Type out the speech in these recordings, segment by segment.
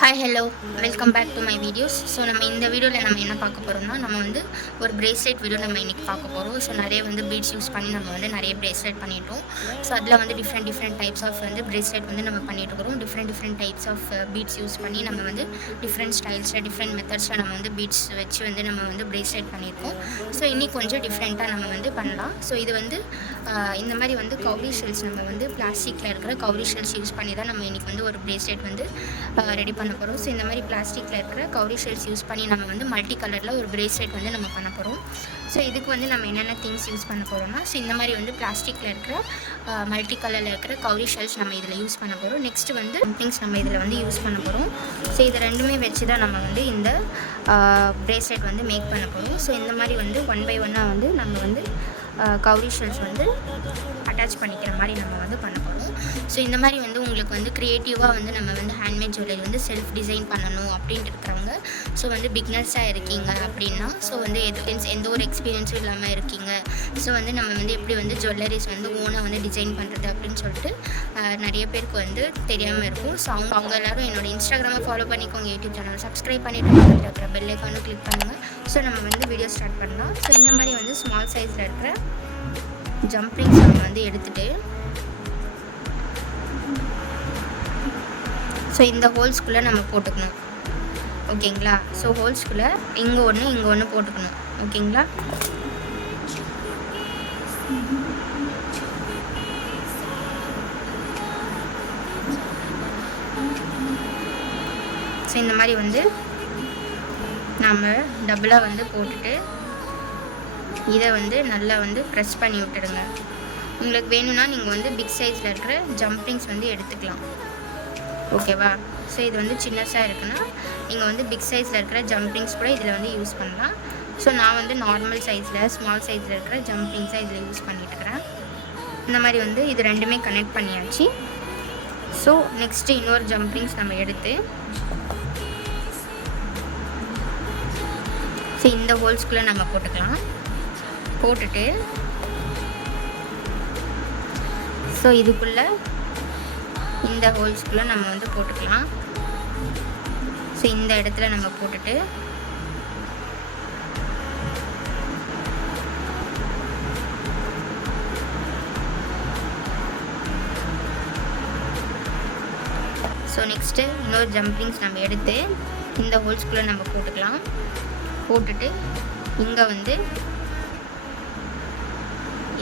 Hi hello welcome back to my videos. So நம்ம இந்த வீடியோவில் நம்ம என்ன பார்க்க போகிறோம்னா, நம்ம வந்து ஒரு பிரேஸ்லெட் வீடியோ நம்ம இன்றைக்கி பார்க்க போகிறோம். ஸோ நிறைய வந்து பீட்ஸ் யூஸ் பண்ணி நம்ம வந்து நிறைய பிரேஸ்லெட் பண்ணிட்டோம். ஸோ அதில் வந்து டிஃப்ரெண்ட் டைப்ஸ் ஆஃப் வந்து பிரேஸ்லெட் வந்து நம்ம பண்ணிட்டு இருக்கிறோம். Different types of beads use பண்ணி நம்ம வந்து டிஃப்ரெண்ட் ஸ்டைல்ஸில் டிஃப்ரெண்ட் மெத்தட்ஸில் நம்ம வந்து பீட்ஸ் வச்சு வந்து நம்ம வந்து பிரேஸ்லெட் பண்ணியிருக்கோம். ஸோ இன்னி கொஞ்சம் டிஃப்ரெண்ட்டாக நம்ம வந்து பண்ணலாம். ஸோ இது வந்து இந்த மாதிரி வந்து கவுரி ஷெல்ஸ், நம்ம வந்து பிளாஸ்டிக்கில் இருக்கிற கவுரி ஷெல்ஸ் யூஸ் பண்ணி தான் நம்ம இன்றைக்கி வந்து ஒரு பிரேஸ்லெட் வந்து ரெடி பண்ண போகிறோம். ஸோ இந்த மாதிரி பிளாஸ்டிக்கில் இருக்கிற கவுரி ஷெல்ஸ் யூஸ் பண்ணி நம்ம வந்து மல்டி கலரில் ஒரு பிரேஸ்லெட் வந்து நம்ம பண்ண போகிறோம். ஸோ இதுக்கு வந்து நம்ம என்னென்ன திங்ஸ் யூஸ் பண்ண போகிறோம்னா, ஸோ இந்த மாதிரி வந்து பிளாஸ்டிக்கில் இருக்கிற மல்டி கலரில் இருக்கிற கவுரி ஷெல்ஸ் நம்ம இதில் யூஸ் பண்ண போகிறோம். நெக்ஸ்ட் வந்து திங்ஸ் நம்ம இதில் வந்து யூஸ் பண்ண போகிறோம். ஸோ இது ரெண்டுமே வச்சு தான் நம்ம வந்து இந்த பிரேஸ்லெட் வந்து மேக் பண்ண போகிறோம். ஸோ இந்த மாதிரி வந்து ஒன் பை ஒன்னாக வந்து நம்ம வந்து கவுரி ஷெல்ஸ் வந்து அட்டாச் பண்ணிக்கிற மாதிரி நம்ம வந்து பண்ண போகிறோம். ஸோ இந்த மாதிரி வந்து உங்களுக்கு வந்து க்ரியேட்டிவாக வந்து நம்ம வந்து ஹேண்ட்மேட் ஜுவல்லரி வந்து செல்ஃப் டிசைன் பண்ணணும் அப்படின்ட்டு இருக்கிறவங்க, ஸோ வந்து பிக்னர்ஸாக இருக்கீங்க அப்படின்னா, ஸோ வந்து எந்த ஒரு எக்ஸ்பீரியன்ஸும் இல்லாமல் இருக்கீங்க, ஸோ வந்து நம்ம வந்து எப்படி வந்து ஜுவல்லரிஸ் வந்து ஓனாக வந்து டிசைன் பண்ணுறது அப்படின்னு சொல்லிட்டு நிறைய பேருக்கு வந்து தெரியாமல் இருக்கும். ஸோ அவங்க எல்லோரும் என்னோடய இன்ஸ்டாகிராமை ஃபாலோ பண்ணிக்கோங்க, யூடியூப் சேனல் சப்ஸ்கிரைப் பண்ணிவிட்டு பக்கத்தில் இருக்கிற பெல் ஐக்கானும் கிளிக் பண்ணுங்கள். ஸோ நம்ம வந்து வீடியோ ஸ்டார்ட் பண்ணலாம். ஸோ இந்த மாதிரி வந்து ஸ்மால் சைஸில் இருக்கிற ஜம்ப்ரிங்ஸ் நம்ம வந்து எடுத்துகிட்டு, ஸோ இந்த ஹோல்ஸ்குள்ளே நம்ம போட்டுக்கணும். ஓகேங்களா? ஸோ ஹோல்ஸ்குள்ளே இங்கே ஒன்று போட்டுக்கணும். ஓகேங்களா? ஸோ இந்த மாதிரி வந்து நம்ம டபுளாக வந்து போட்டுட்டு இதை வந்து நல்லா வந்து ப்ரெஸ் பண்ணி விட்டுடுங்க. உங்களுக்கு வேணும்னா நீங்கள் வந்து பிக் சைஸில் இருக்கிற ஜம்ப்ரிங்ஸ் வந்து எடுத்துக்கலாம். ஓகேவா? ஸோ இது வந்து சின்னஸாக இருக்குன்னா நீங்கள் வந்து பிக் சைஸில் இருக்கிற ஜம்ப்ரிங்ஸ் கூட இதில் வந்து யூஸ் பண்ணலாம். ஸோ நான் வந்து நார்மல் சைஸில் ஸ்மால் சைஸில் இருக்கிற ஜம்ப்ரிங்ஸாக இதில் யூஸ் பண்ணிட்டுருக்கிறேன். இந்த மாதிரி வந்து இது ரெண்டுமே கனெக்ட் பண்ணியாச்சு. ஸோ நெக்ஸ்ட்டு இன்னொரு ஜம்ப்ரிங்ஸ் நம்ம எடுத்து, ஸோ இந்த ஹோல்ஸ்குள்ளே நம்ம போட்டுக்கலாம். போட்டுட்டு ஸோ இதுக்குள்ளே இந்த ஹோல்ஸ்குள்ளே நம்ம வந்து போட்டுக்கலாம். ஸோ இந்த இடத்துல நம்ம போட்டுட்டு ஸோ நெக்ஸ்ட்டு இன்னொரு ஜம்ப்ரிங்ஸ் நம்ம எடுத்து இந்த ஹோல்ஸ்குள்ளே நம்ம போட்டுக்கலாம். போட்டுட்டு இங்கே வந்து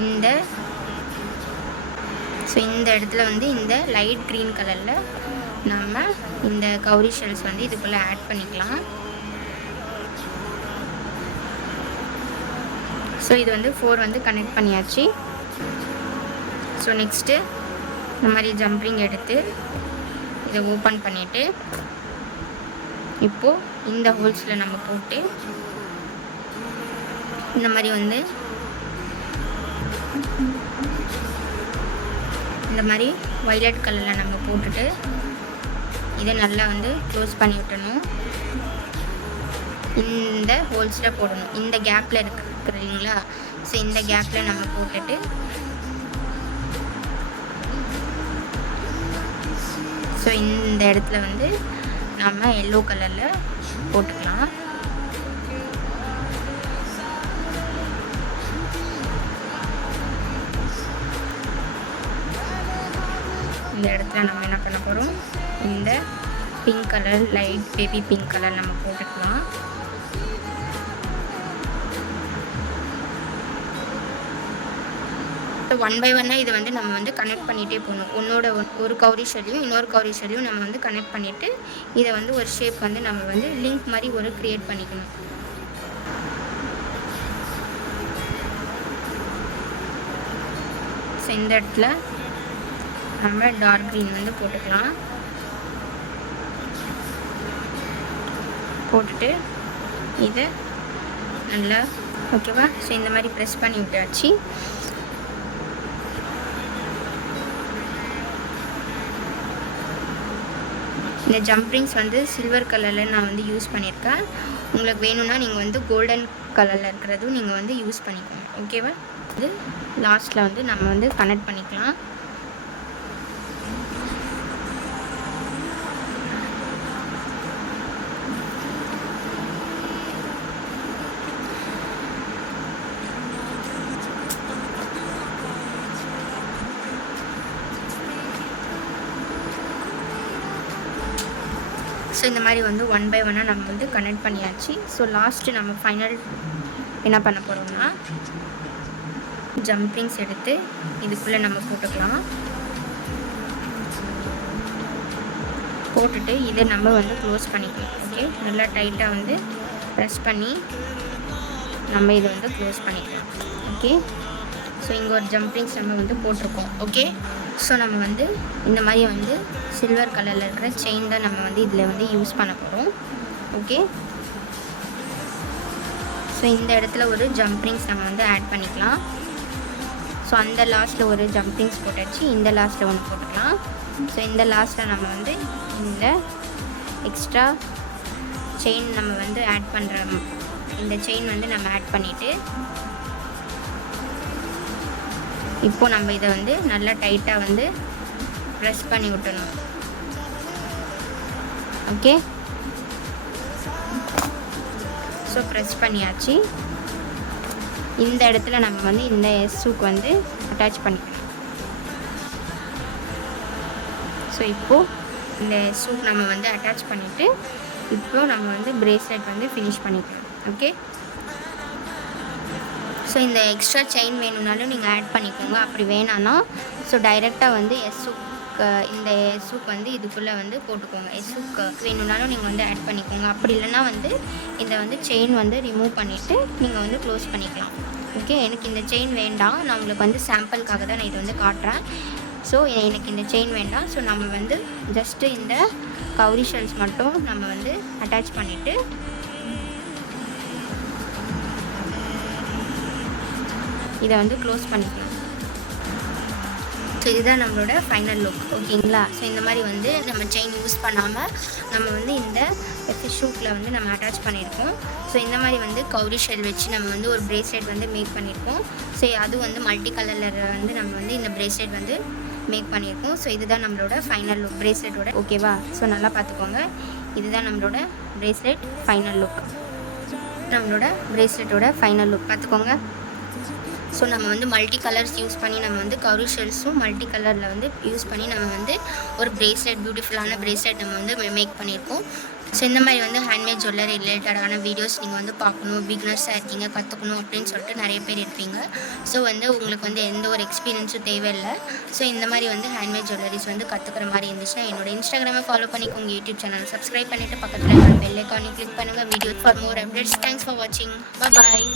இந்த இடத்துல வந்து இந்த லைட் க்ரீன் கலரில் நம்ம இந்த கவுரி ஷெல்ஸ் வந்து இதுக்குள்ளே ஆட் பண்ணிக்கலாம். ஸோ இது வந்து 4 வந்து கனெக்ட் பண்ணியாச்சு. ஸோ நெக்ஸ்ட்டு இந்த மாதிரி ஜம்ப்ரிங் எடுத்து இதை ஓப்பன் பண்ணிவிட்டு இப்போது இந்த ஹோல்ஸில் நம்ம போட்டு இந்த மாதிரி வந்து இந்த மாதிரி வைலட் கலரில் நம்ம போட்டுட்டு இதை நல்லா வந்து க்ளோஸ் பண்ணி விட்டணும். இந்த ஹோல்ஸில் போடணும். இந்த கேப்பில் இருக்குறீங்களா? ஸோ இந்த கேப்பில் நம்ம போட்டுட்டு ஸோ இந்த இடத்துல வந்து நம்ம எல்லோ கலரில் போட்டுக்கலாம். இந்த இடத்துல நம்ம என்ன பண்ண போகிறோம், இந்த pink colour, light baby pink colour நம்ம போட்டுக்கலாம். ஸோ ஒன் பை ஒன்னாக இதை வந்து நம்ம வந்து கனெக்ட் பண்ணிகிட்டே போகணும். ஒரு கவுரி ஷெல்லையும் இன்னொரு கவுரி ஷெல்லையும் நம்ம வந்து கனெக்ட் பண்ணிவிட்டு இதை வந்து ஒரு ஷேப் வந்து நம்ம வந்து லிங்க் மாதிரி ஒரு க்ரியேட் பண்ணிக்கணும். ஸோ இந்த இடத்துல நம்ம டார்க் க்ரீன் வந்து போட்டுக்கலாம். போட்டுட்டு இதை நல்லா ஓகேவா? ஸோ இந்த மாதிரி ப்ரெஸ் பண்ணி விட்டாச்சு. இந்த ஜம்ப்ரிங்ஸ் வந்து சில்வர் கலரில் நான் வந்து யூஸ் பண்ணியிருக்கேன். உங்களுக்கு வேணும்னா நீங்கள் வந்து கோல்டன் கலரில் இருக்கிறதும் நீங்கள் வந்து யூஸ் பண்ணிக்கோங்க. ஓகேவா? இது லாஸ்ட்டில் வந்து நம்ம வந்து கனெக்ட் பண்ணிக்கலாம். ஸோ இந்த மாதிரி வந்து 1 by 1 நம்ம வந்து கனெக்ட் பண்ணியாச்சு. ஸோ லாஸ்ட்டு நம்ம ஃபைனல் என்ன பண்ண போகிறோம்னா ஜம்பிங்ஸ் எடுத்து இதுக்குள்ளே நம்ம போட்டுக்கலாம். போட்டுட்டு இதை நம்ம வந்து க்ளோஸ் பண்ணிக்கலாம். ஓகே, நல்லா டைட்டாக வந்து ப்ரெஸ் பண்ணி நம்ம இதை வந்து க்ளோஸ் பண்ணிக்கலாம். ஓகே, ஸோ இங்கே ஒரு ஜம்பிங்ஸ் நம்ம வந்து போட்டிருக்கோம். ஓகே, ஸோ நம்ம வந்து இந்த மாதிரி வந்து சில்வர் கலரில் இருக்கிற செயின் தான் நம்ம வந்து இதில் வந்து யூஸ் பண்ண போகிறோம். ஓகே, ஸோ இந்த இடத்துல ஒரு ஜம்பிங்ஸ் நம்ம வந்து ஆட் பண்ணிக்கலாம். ஸோ அந்த லாஸ்ட்டில் ஒரு ஜம்பிங்ஸ் போட்டாச்சு, இந்த லாஸ்ட்டில் ஒன்று போட்டுக்கலாம். ஸோ இந்த லாஸ்ட்டில் நம்ம வந்து இந்த எக்ஸ்ட்ரா செயின் நம்ம வந்து ஆட் பண்ணுற இந்த செயின் வந்து நம்ம ஆட் பண்ணிவிட்டு இப்போது நம்ம இதை வந்து நல்லா டைட்டாக வந்து ப்ரெஸ் பண்ணி விட்டணும். ஓகே, ஸோ ப்ரெஸ் பண்ணியாச்சு. இந்த இடத்துல நம்ம வந்து இந்த எஸ்ஸுக்கு வந்து அட்டாச் பண்ணிக்கணும். ஸோ இப்போது இந்த எஸ்ஸுக்கு நம்ம வந்து அட்டாச் பண்ணிவிட்டு இப்போது நம்ம வந்து பிரேஸ்லெட் வந்து ஃபினிஷ் பண்ணிக்கலாம். ஓகே, ஸோ இந்த எக்ஸ்ட்ரா செயின் வேணும்னாலும் நீங்கள் ஆட் பண்ணிக்கோங்க. அப்படி வேணான்னா ஸோ டைரெக்டாக வந்து இந்த எஸ்ஸுக்கு வந்து இதுக்குள்ளே வந்து போட்டுக்கோங்க. எஸ்ஸுக்கு வேணும்னாலும் நீங்கள் வந்து ஆட் பண்ணிக்கோங்க. அப்படி இல்லைன்னா வந்து இதை வந்து செயின் வந்து ரிமூவ் பண்ணிவிட்டு நீங்கள் வந்து க்ளோஸ் பண்ணிக்கலாம். ஓகே, எனக்கு இந்த செயின் வேண்டாம், நான் உங்களுக்கு வந்து சாம்பிளுக்காக தான் நான் இதை வந்து காட்டுறேன். ஸோ எனக்கு இந்த செயின் வேண்டாம். ஸோ நம்ம வந்து ஜஸ்ட்டு இந்த கவுரி ஷெல்ஸ் மட்டும் நம்ம வந்து அட்டாச் பண்ணிவிட்டு இதை வந்து க்ளோஸ் பண்ணிக்கலாம். ஸோ இதுதான் நம்மளோட ஃபைனல் லுக். ஓகேங்களா? ஸோ இந்த மாதிரி வந்து நம்ம செயின் யூஸ் பண்ணாமல் நம்ம வந்து இந்த ஃபிஷ் ஹூக்கில் வந்து நம்ம அட்டாச் பண்ணியிருக்கோம். ஸோ இந்த மாதிரி வந்து கவுரி ஷெல் வச்சு நம்ம வந்து ஒரு பிரேஸ்லெட் வந்து மேக் பண்ணியிருக்கோம். ஸோ அது வந்து மல்டி கலரில் வந்து நம்ம வந்து இந்த பிரேஸ்லெட் வந்து மேக் பண்ணியிருக்கோம். ஸோ இதுதான் நம்மளோட ஃபைனல் லுக் பிரேஸ்லெட்டோட. ஓகேவா? ஸோ நல்லா பார்த்துக்கோங்க, இதுதான் நம்மளோட பிரேஸ்லெட் ஃபைனல் லுக். நம்மளோட பிரேஸ்லெட்டோட ஃபைனல் லுக் பார்த்துக்கோங்க. ஸோ நம்ம வந்து மல்டி கலர்ஸ் யூஸ் பண்ணி நம்ம வந்து கவுரி ஷெல்ஸும் மல்டி கலரில் வந்து யூஸ் பண்ணி நம்ம வந்து ஒரு பிரேஸ்லெட், பியூட்டிஃபுல்லான பிரேஸ்லெட் நம்ம வந்து மேக் பண்ணியிருக்கோம். ஸோ இந்த மாதிரி வந்து ஹேண்ட்மேட் ஜுவல்லரி ரிலேட்டடான வீடியோஸ் நீங்கள் வந்து பார்க்கணும், பிகினர்ஸாக இருக்கீங்க, கற்றுக்கணும் அப்படின்னு சொல்லிட்டு நிறைய பேர் இருப்பீங்க. ஸோ வந்து உங்களுக்கு வந்து எந்த ஒரு எக்ஸ்பீரியன்ஸும் தேவையில்லை. ஸோ இந்த மாதிரி வந்து ஹேண்ட்மேட் ஜுவல்லரிஸ் வந்து கற்றுக்கிற மாதிரி இருந்துச்சுன்னா என்னோட இன்ஸ்டாகிராமை ஃபாலோ பண்ணிக்கோங்க, யூடியூப் சேனல் சப்ஸ்கிரைப் பண்ணிவிட்டு பக்கத்தில் இருக்கிற பெல் ஐக்கானை கிளிக் பண்ணுங்கள். Video for more updates. Thanks for வாட்சிங். பாய்.